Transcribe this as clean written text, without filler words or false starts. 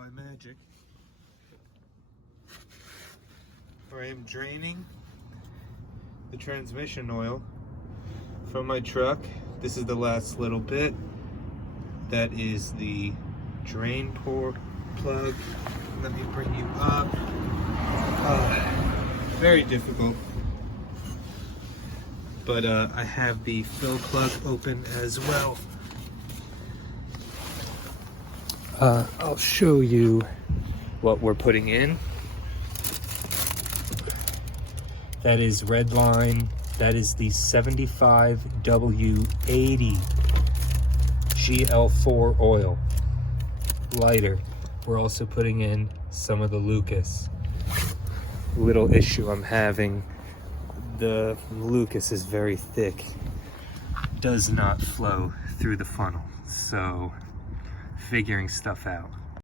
by magic. Where I am draining the transmission oil from my truck. This is the last little bit. That is the drain port plug. Let me bring you up. Very difficult. But I have the fill plug open as well. I'll show you what we're putting in. That is red line. That is the 75w-80 GL4 oil. Lighter. We're also putting in some of the Lucas. Little issue I'm having. The Lucas is very thick. Does not flow through the funnel. So, figuring stuff out.